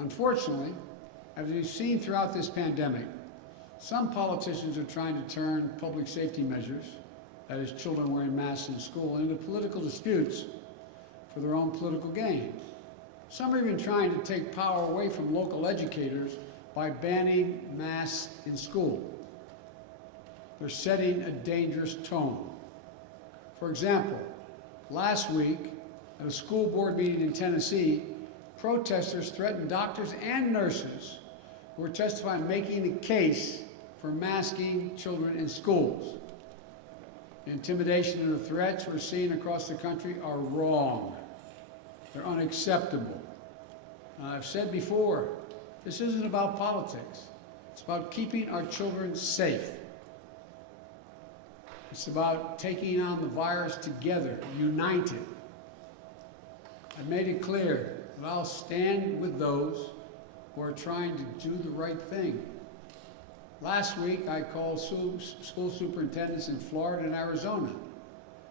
Unfortunately, as we've seen throughout this pandemic, some politicians are trying to turn public safety measures, that is children wearing masks in school, into political disputes for their own political gain. Some are even trying to take power away from local educators by banning masks in school. They're setting a dangerous tone. For example, last week at a school board meeting in Tennessee, protesters threatened doctors and nurses who were testifying making a case for masking children in schools. The intimidation and the threats we're seeing across the country are wrong. They're unacceptable. I've said before, this isn't about politics. It's about keeping our children safe. It's about taking on the virus together, united. I've made it clear that I'll stand with those who are trying to do the right thing. Last week, I called school superintendents in Florida and Arizona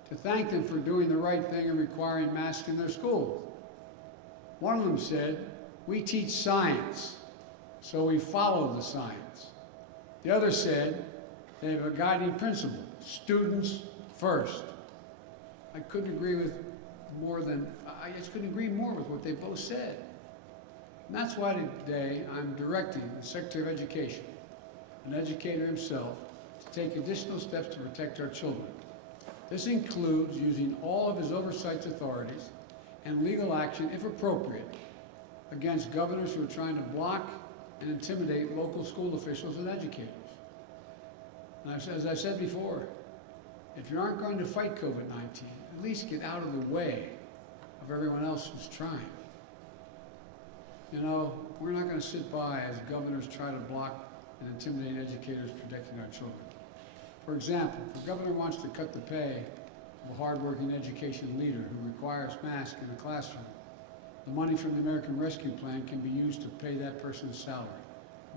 to thank them for doing the right thing and requiring masks in their schools. One of them said, "We teach science, so we follow the science." The other said, they have a guiding principle, students first. I just couldn't agree more with what they both said. And that's why today I'm directing the Secretary of Education, an educator himself, to take additional steps to protect our children. This includes using all of his oversight authorities and legal action, if appropriate, against governors who are trying to block and intimidate local school officials and educators. And as I said before, if you aren't going to fight COVID-19, at least get out of the way of everyone else who's trying. You know, we're not going to sit by as governors try to block and intimidate educators protecting our children. For example, if a governor wants to cut the pay of a hardworking education leader who requires masks in a classroom, the money from the American Rescue Plan can be used to pay that person's salary,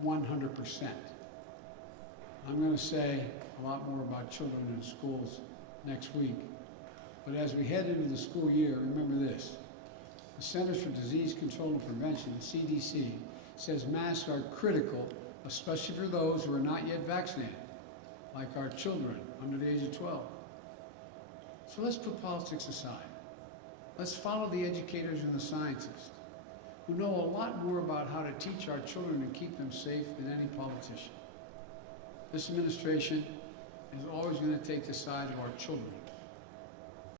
100%. I'm going to say a lot more about children in schools next week, but as we head into the school year, remember this. The Centers for Disease Control and Prevention, the CDC, says masks are critical, especially for those who are not yet vaccinated, like our children under the age of 12. So let's put politics aside. Let's follow the educators and the scientists who know a lot more about how to teach our children and keep them safe than any politician. This administration is always going to take the side of our children.